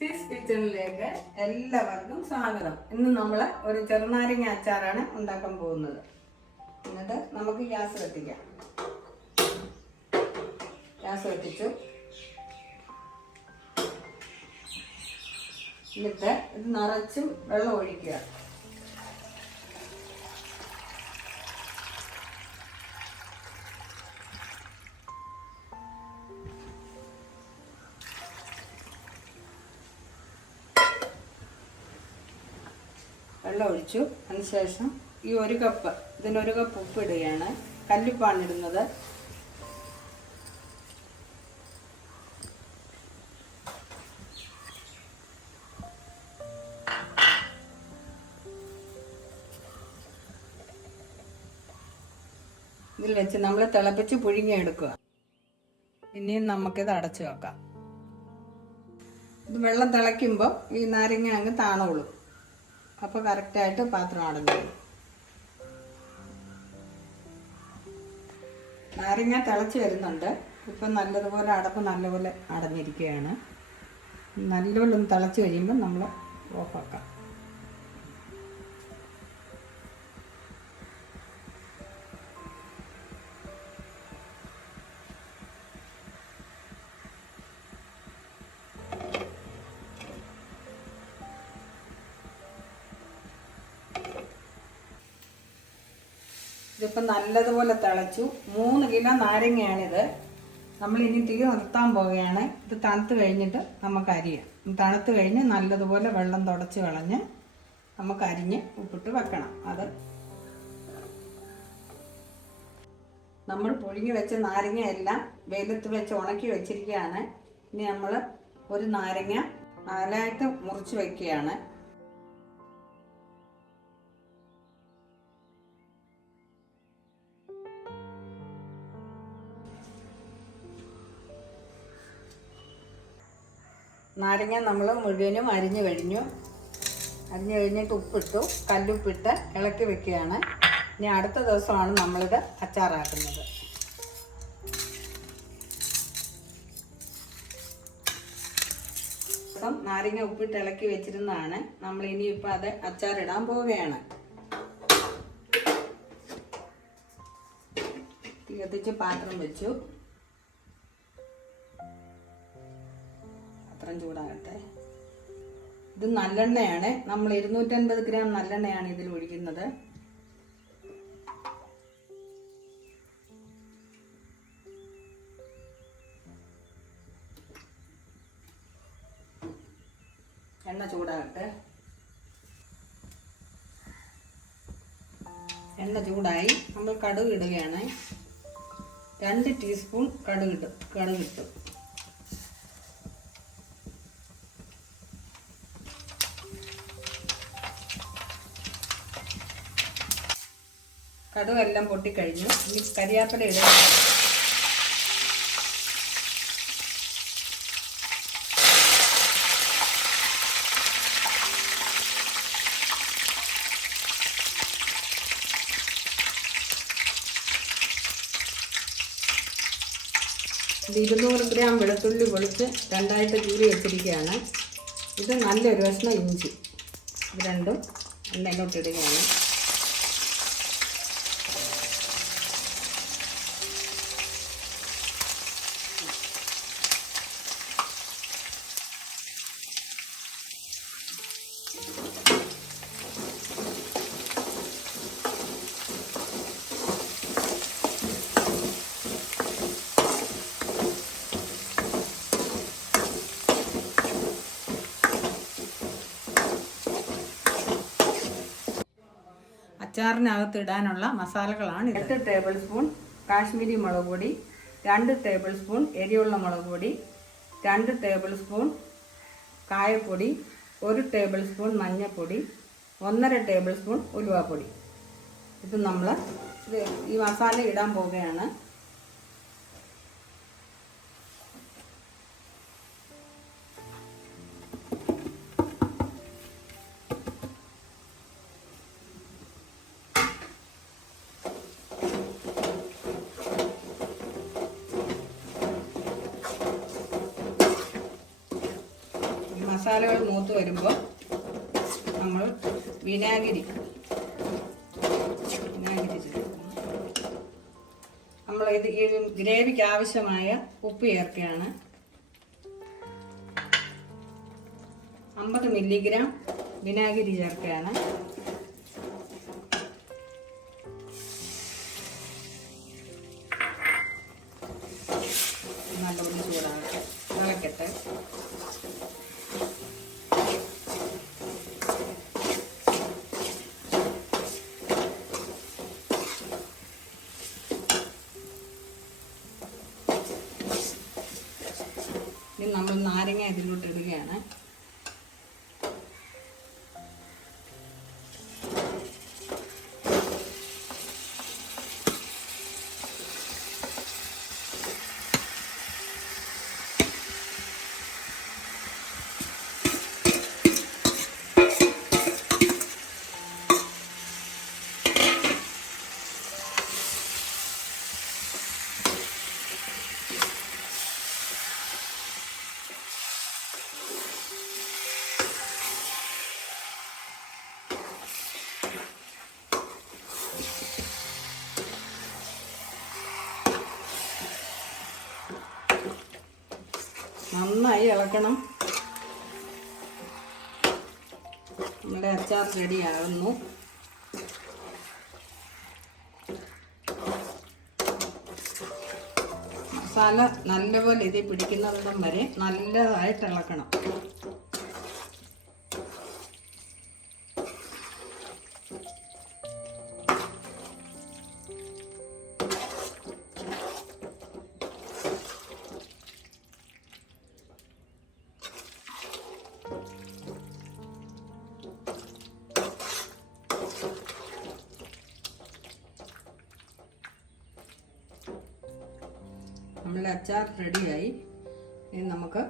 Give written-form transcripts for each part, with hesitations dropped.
കിച്ചണിലേക്ക് എല്ലാവർക്കും സ്വാഗതം. ഇന്ന് നമ്മൾ ഒരു ചെറുനാരങ്ങ അച്ചാറാണ് ഉണ്ടാക്കാൻ പോകുന്നത്. എന്നിട്ട് നമുക്ക് ഗ്യാസ് കത്തിക്കാം. ഗ്യാസ് കത്തിച്ചു. എന്നിട്ട് ഇത് നിറച്ചും വെള്ളം ഒഴിക്കുക. വെള്ളം ഒഴിച്ചു. അതിനുശേഷം ഈ ഇതിനൊരു കപ്പ് ഉപ്പ് ഇടുകയാണ്. കല്ലുപ്പാണ് ഇടുന്നത്. ഇതിൽ വെച്ച് നമ്മൾ തിളപ്പിച്ച് പുഴുങ്ങിയെടുക്കുക. ഇനിയും നമുക്കിത് അടച്ചു വെക്കാം. ഇത് വെള്ളം തിളയ്ക്കുമ്പോൾ ഈ നാരങ്ങ അങ്ങ് താണോളും. അപ്പോൾ കറക്റ്റായിട്ട് പാത്രം അടഞ്ഞു. നാരങ്ങ തിളച്ച് വരുന്നുണ്ട്. ഇപ്പം നല്ലതുപോലെ അടപ്പ് നല്ലപോലെ അടഞ്ഞിരിക്കുകയാണ്. നല്ലപോലെ ഒന്ന് തിളച്ച് കഴിയുമ്പോൾ നമ്മൾ ഓഫാക്കാം. ഇതിപ്പോൾ നല്ലതുപോലെ തിളച്ചു. 3 കിലോ നാരങ്ങയാണിത്. നമ്മൾ ഇനി തീ നിർത്താൻ പോവുകയാണ്. ഇത് തണുത്ത് കഴിഞ്ഞിട്ട് നമുക്ക് അരിയാം. തണുത്ത് കഴിഞ്ഞ് നല്ലതുപോലെ വെള്ളം തുടച്ച് കളഞ്ഞ് നമുക്ക് അരിഞ്ഞ് ഉപ്പിട്ട് വെക്കണം. അത് നമ്മൾ പുഴുങ്ങി വെച്ച നാരങ്ങ എല്ലാം വെയിലത്ത് വെച്ച് ഉണക്കി വെച്ചിരിക്കുകയാണ്. ഇനി നമ്മൾ ഒരു നാരങ്ങ 4ആയിട്ട് മുറിച്ച് വയ്ക്കുകയാണ്. നാരങ്ങ നമ്മൾ മുഴുവനും അരിഞ്ഞു കഴിഞ്ഞിട്ട് ഉപ്പിട്ടു, കല്ലുപ്പിട്ട് ഇളക്കി വെക്കുകയാണ്. ഇനി അടുത്ത ദിവസമാണ് നമ്മളിത് അച്ചാറാക്കുന്നത്. നാരങ്ങ ഉപ്പിട്ട് ഇളക്കി വെച്ചിരുന്നതാണ്. നമ്മൾ ഇനിയിപ്പോൾ അത് അച്ചാറിടാൻ പോവുകയാണ്. തീ കത്തിച്ച് പാത്രം വെച്ചു. ചൂടാകട്ടെ. ഇത് നല്ലെണ്ണയാണ്. നമ്മൾ 250 ഗ്രാം നല്ലെണ്ണയാണ് ഇതിൽ ഒഴിക്കുന്നത്. എണ്ണ ചൂടാകട്ടെ. എണ്ണ ചൂടായി. നമ്മൾ കടുക് ഇടുകയാണ്. 2 ടീസ്പൂൺ കടുക് ഇട്ടു. കടുകെല്ലാം പൊട്ടിക്കഴിഞ്ഞു. ഇനി കരിയാപ്പില ഇടുക. ഇത് 200 ഗ്രാം വെളുത്തുള്ളി പൊളിച്ച് 2ആയിട്ട് കീറി വെച്ചിരിക്കുകയാണ്. ഇത് നല്ലൊരു കഷ്ണം ഇഞ്ചി. ഇത് രണ്ടും എണ്ണയിലോട്ടിടുകയാണ്. അച്ചാറിനകത്ത് ഇടാനുള്ള മസാലകളാണ്. 8 ടേബിൾ സ്പൂൺ കാശ്മീരി മുളക് പൊടി, 2 ടേബിൾ സ്പൂൺ എരിവുള്ള മുളക് പൊടി, 2 ടേബിൾ സ്പൂൺ കായപ്പൊടി, 1 ടേബിൾ സ്പൂൺ മഞ്ഞൾപ്പൊടി, 1.5 ടേബിൾ സ്പൂൺ ഉലുവാപ്പൊടി. ഇത് നമ്മൾ ഈ മസാല ഇടാൻ പോവുകയാണ്. മസാലകൾ മൂത്ത് വരുമ്പോൾ നമ്മൾ വിനാഗിരി ചേർക്കുന്നു. നമ്മൾ ഈ ഗ്രേവിക്ക് ആവശ്യമായ ഉപ്പ് ചേർക്കുകയാണ്. 50 മില്ലിഗ്രാം വിനാഗിരി ചേർക്കുകയാണ്. നല്ലൊന്ന് ചൂടാകട്ടെ, തിളക്കട്ടെ. ഇനി നമ്മൾ നാരങ്ങ ഇതിലോട്ട് ഇടുകയാണ്. നന്നായി ഇളക്കണം. നമ്മുടെ അച്ചാർ റെഡിയാകുന്നു. മസാല നല്ലപോലെ ഇതിൽ പിടിക്കുന്നിടം വരെ നല്ലതായിട്ട് ഇളക്കണം. നമ്മളുടെ അച്ചാർ റെഡിയായി. ഇനി നമുക്ക്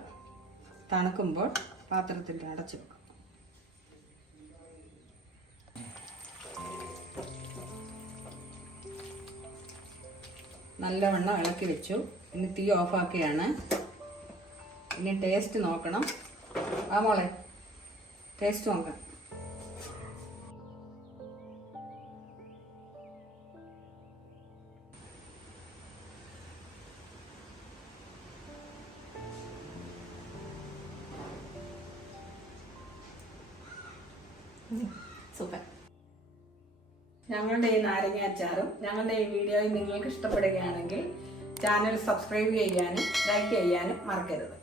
തണുക്കുമ്പോൾ പാത്രത്തിൽ അടച്ചു വെക്കാം. നല്ലവണ്ണം ഇളക്കി വെച്ചു. ഇനി തീ ഓഫാക്കുകയാണ്. ഇനി ടേസ്റ്റ് നോക്കണം. ആ മോളെ, ടേസ്റ്റ് നോക്കാം. സൂപ്പർ. ഞങ്ങളുടെ ഈ നാരങ്ങ അച്ചാറും ഞങ്ങളുടെ ഈ വീഡിയോയും നിങ്ങൾക്ക് ഇഷ്ടപ്പെടുകയാണെങ്കിൽ ചാനൽ സബ്സ്ക്രൈബ് ചെയ്യാനും ലൈക്ക് ചെയ്യാനും മറക്കരുത്.